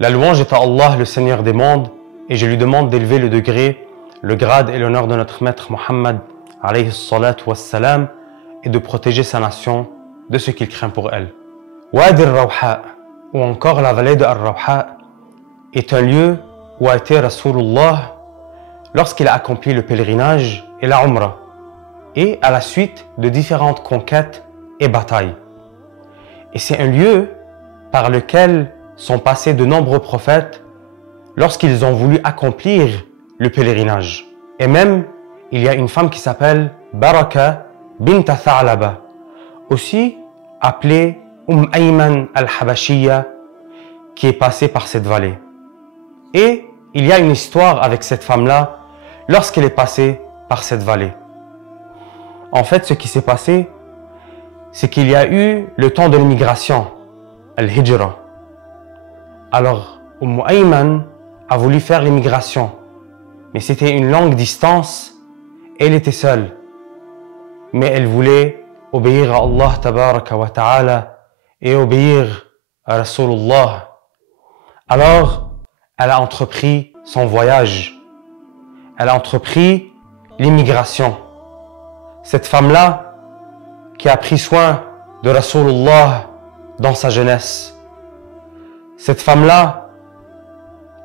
La louange est à Allah, le Seigneur des mondes, et je lui demande d'élever le degré, le grade et l'honneur de notre maître Mohammed, alayhi salatu wassalam, et de protéger sa nation de ce qu'il craint pour elle. Wadi al-Rawha, ou encore la vallée de Al-Rawha, est un lieu où a été Rasulullah lorsqu'il a accompli le pèlerinage et la Umrah, et à la suite de différentes conquêtes et batailles. Et c'est un lieu par lequel sont passés de nombreux prophètes lorsqu'ils ont voulu accomplir le pèlerinage. Et même, il y a une femme qui s'appelle Baraka bint Tha'laba, aussi appelée Ayman al-Habashiyya, qui est passée par cette vallée. Et il y a une histoire avec cette femme-là lorsqu'elle est passée par cette vallée. En fait, ce qui s'est passé, c'est qu'il y a eu le temps de l'immigration, al-Hijra. Alors, Ayman a voulu faire l'immigration, mais c'était une longue distance et elle était seule. Mais elle voulait obéir à Allah tabaraka wa ta'ala et obéir à Rasulullah. Alors, elle a entrepris son voyage. Elle a entrepris l'immigration. Cette femme-là, qui a pris soin de Rasulullah dans sa jeunesse. Cette femme-là,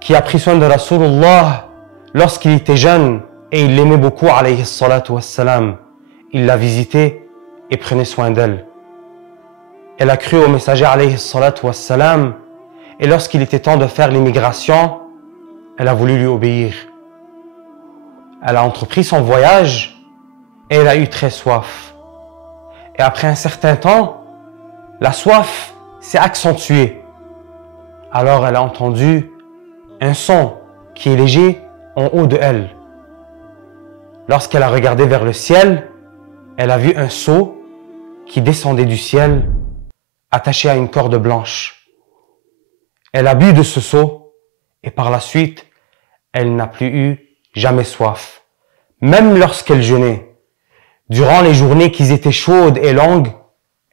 qui a pris soin de Rasulullah lorsqu'il était jeune et il l'aimait beaucoup, alayhi salatu wassalam. Il l'a visité et prenait soin d'elle. Elle a cru au messager, alayhi salatu wassalam, et lorsqu'il était temps de faire l'immigration, elle a voulu lui obéir. Elle a entrepris son voyage et elle a eu très soif. Et après un certain temps, la soif s'est accentuée. Alors elle a entendu un son qui est léger en haut de elle. Lorsqu'elle a regardé vers le ciel, elle a vu un seau qui descendait du ciel, attaché à une corde blanche. Elle a bu de ce seau et par la suite, elle n'a plus eu jamais soif. Même lorsqu'elle jeûnait, durant les journées qui étaient chaudes et longues,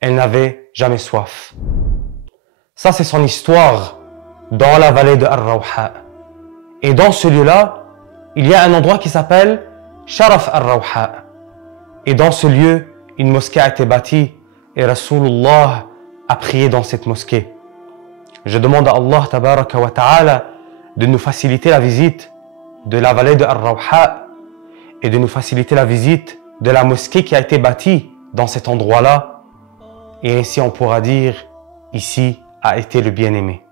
elle n'avait jamais soif. Ça, c'est son histoire dans la vallée de Al-Rawha. Et dans ce lieu-là, il y a un endroit qui s'appelle Sharaf Al-Rawha. Et dans ce lieu, une mosquée a été bâtie et Rasulullah a prié dans cette mosquée. Je demande à Allah tabaraka wa ta'ala de nous faciliter la visite de la vallée de Al-Rawha et de nous faciliter la visite de la mosquée qui a été bâtie dans cet endroit-là. Et ainsi on pourra dire, ici a été le bien-aimé.